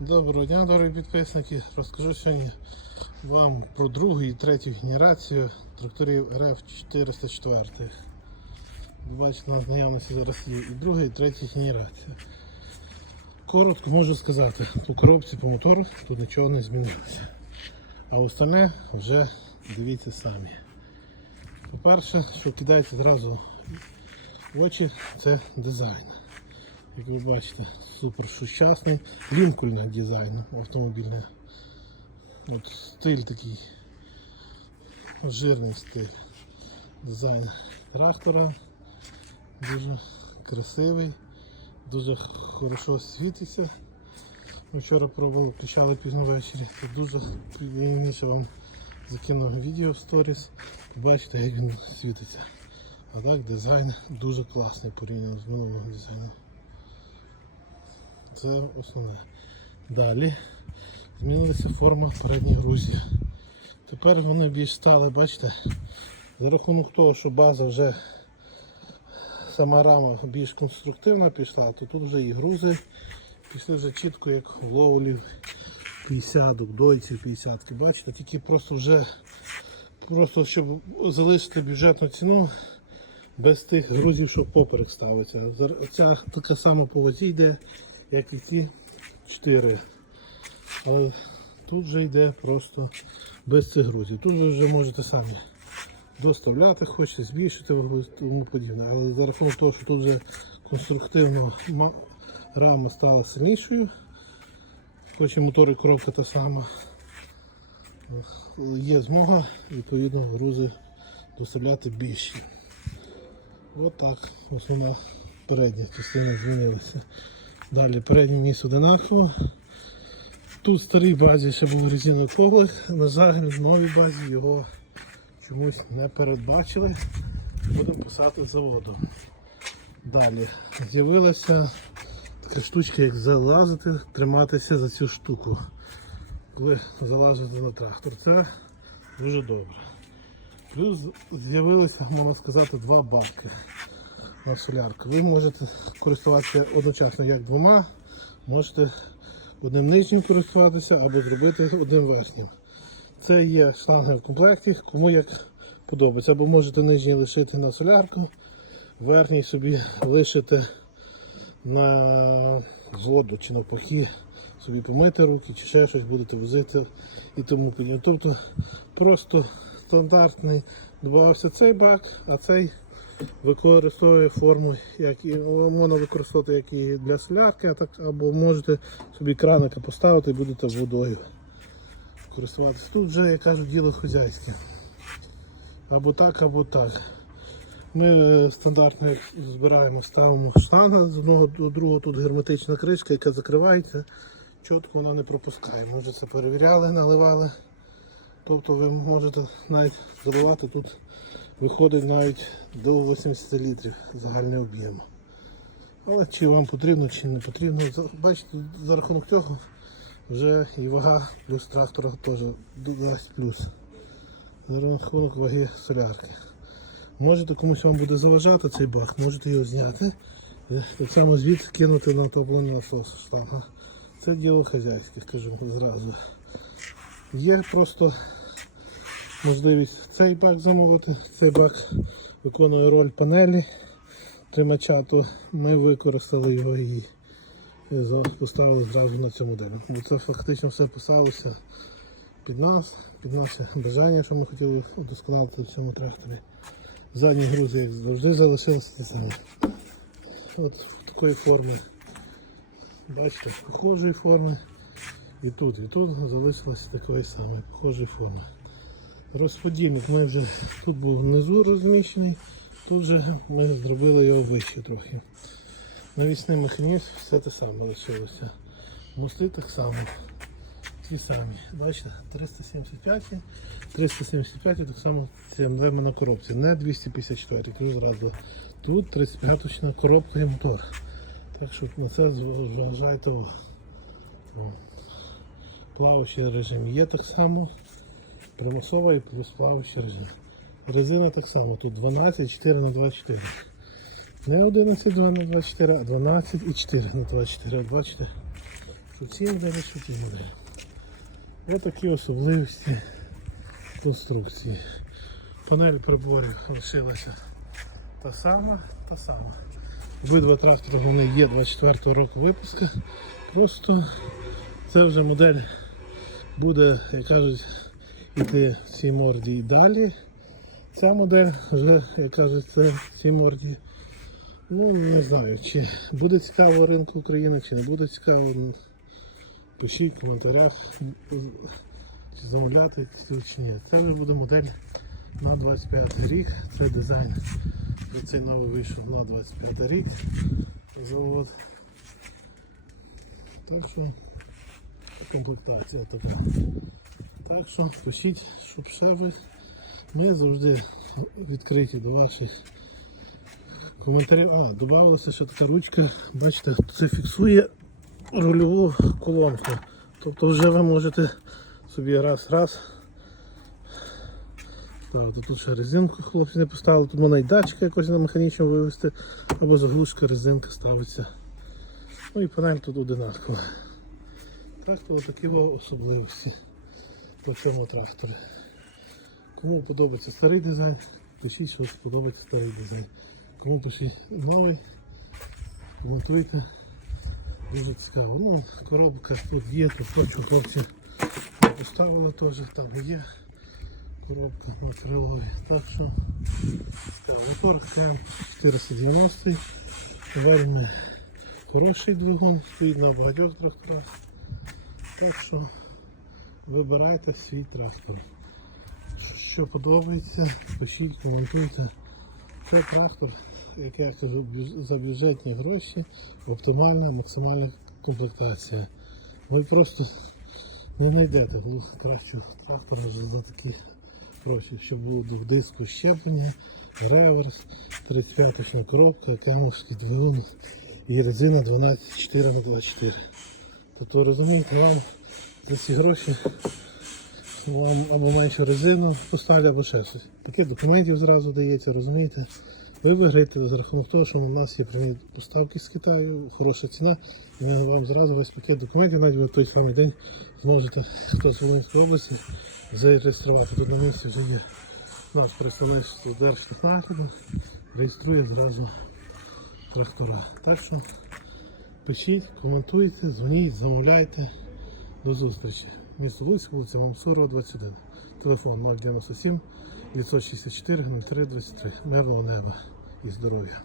Доброго дня, дорогі підписники. Розкажу сьогодні вам про другу і третю генерацію тракторів РФ 404. Ви бачите, на наявності зараз є і друга, і третя генерація. Коротко можу сказати, по коробці по мотору тут нічого не змінилося. А остальне вже дивіться самі. По-перше, що кидається зразу в очі, це дизайн. Як ви бачите, супер сучасний, лінкольний дизайн автомобільний. От стиль такий, жирний стиль. Дизайн трактора. Дуже красивий, дуже хорошо світиться. Вчора пробували, включали пізно ввечері. Дуже пізніше вам закинув відео в сторіс. Побачите, як він світиться. А так дизайн дуже класний порівняно з минулим дизайном. Це основне. Далі змінилася форма передніх грузів. Тепер вони більш стали, бачите, за рахунок того, що база вже сама рама більш конструктивна пішла, то тут вже і грузи пішли вже чітко, як в 50 дойців 50 Бачите, тільки просто вже просто щоб залишити бюджетну ціну без тих грузів, що поперек ставиться. Ця така сама по вазі йде, як і ті 4. Але тут вже йде просто без цих грузів. Тут ви вже можете самі доставляти, хочете збільшити тому подібне. Але за рахунок того, що тут вже конструктивно рама стала сильнішою, хоч і мотор і коробка та сама, є змога відповідно грузи доставляти більші. От так основна передня частина змінилася. Далі переднє місце одинаково. Тут в старій базі ще був резиновий коглик, на жаль, в новій базі його чомусь не передбачили. Будемо писати заводу. Далі з'явилася така штучка, як залазити, триматися за цю штуку. Коли залазите на трактор. Це дуже добре. Плюс з'явилися, можна сказати, два баки на солярку. Ви можете користуватися одночасно як двома, можете одним нижнім користуватися або зробити одним верхнім. Це є шланги в комплекті, кому як подобається. Або можете нижній лишити на солярку, верхній собі лишити на воду чи навпаки собі помити руки, чи ще щось будете возити і тому подібне. Тобто просто стандартний додавався цей бак, а цей використовує форму, як і можна використовувати як і для солярки, так, або можете собі краника поставити і будете водою користуватися. Тут вже, як кажуть, діло хазяйське. Або так, або так. Ми е, стандартно збираємо, ставимо штанга з одного до другого, тут герметична кришка, яка закривається, чітко вона не пропускає. Ми вже це перевіряли, наливали. Тобто ви можете навіть заливати тут виходить навіть до 80 літрів загальний об'єм. Але чи вам потрібно, чи не потрібно, бачите, за рахунок цього вже і вага плюс трактора теж дасть плюс. За рахунок ваги солярки. Можете комусь вам буде заважати цей бак, можете його зняти. Так само звідси кинути на топлений насос штанга. Це діло хазяйське, скажу зразу. Є просто можливість цей бак замовити. Цей бак виконує роль панелі тримача, то ми використали його і поставили зразу на цю модель. Бо це фактично все писалося під нас, під наше бажання, що ми хотіли удосконалити в цьому тракторі. Задні грузи, як завжди, залишилися ті самі. От в такої формі. Бачите, похожої форми. І тут, і тут залишилося такої самої похожої форми. Розподільник ми вже тут був внизу розміщений, тут же ми зробили його вище трохи. Навісний механізм все те саме лишилося. Мости так само. Ті самі. Бачите, 375, 375 так само це емблема на коробці. Не 254, тут зразу. Тут 35-точна коробка і мотор. Так що на це зважайте. Плаваючий режим є так само. Примусова і плюс плаваючий режим. Резина так само, тут 12 4 на 24. Не 11 2 на 24, а 12 і 4 на 24. От Бачите? що ці моделі, що. Ось такі особливості конструкції. Панель приборів лишилася та сама, та сама. Обидва трактори вони є 24 року випуску. Просто це вже модель буде, як кажуть, іти цій морді і далі. Ця модель вже, як кажуть, це цій морді. Ну, не знаю, чи буде цікаво ринку України, чи не буде цікаво. Пишіть в коментарях, чи замовляти чи ні. Це вже буде модель на 25 рік. Це дизайн. Цей новий вийшов на 25 рік. Завод. Так що комплектація така. Так що пишіть, щоб ще ви. Ми завжди відкриті до ваших коментарів. А, додавалася ще така ручка, бачите, це фіксує рульову колонку. Тобто вже ви можете собі раз-раз. ставити. Тут ще резинку хлопці не поставили, тут можна і датчика якось на механічно вивести, або заглушка резинка ставиться. Ну і панель тут одинакова. Так то такі во особливості цьому тракторі. Кому подобається старий дизайн, пишіть, що подобається старий дизайн. Кому пишіть новий, коментуйте. Дуже цікаво. Ну, коробка тут є, то хочу хлопці поставили теж, там є коробка на крилові. Так що цікаво. Мотор КМ 490 вельми хороший двигун, стоїть на багатьох тракторах. Так що вибирайте свій трактор. Що подобається, пишіть, коментуйте. Це трактор, як я кажу, за бюджетні гроші, оптимальна, максимальна комплектація. Ви просто не знайдете кращого трактора за такі гроші, щоб було двохдиску щеплення, реверс, 35-точна коробка, кемовський двигун і резина 12,4 на 24. Тобто розумієте, вам за ці гроші вам або менше резину поставлять, або ще щось. Таке документів зразу дається, розумієте? Ви виграєте за рахунок того, що у нас є прямі поставки з Китаю, хороша ціна, і ми вам зразу весь пакет документів, навіть ви в той самий день зможете, хто з Волинської області, зареєструвати. Тут на місці вже є наш представництво Держтехнагляду, реєструє зразу трактора. Так що пишіть, коментуйте, дзвоніть, замовляйте. До зустрічі. Місто Луцьк, вулиця Мамсурова, 21. Телефон 097 964 03 23. Мирного неба і здоров'я.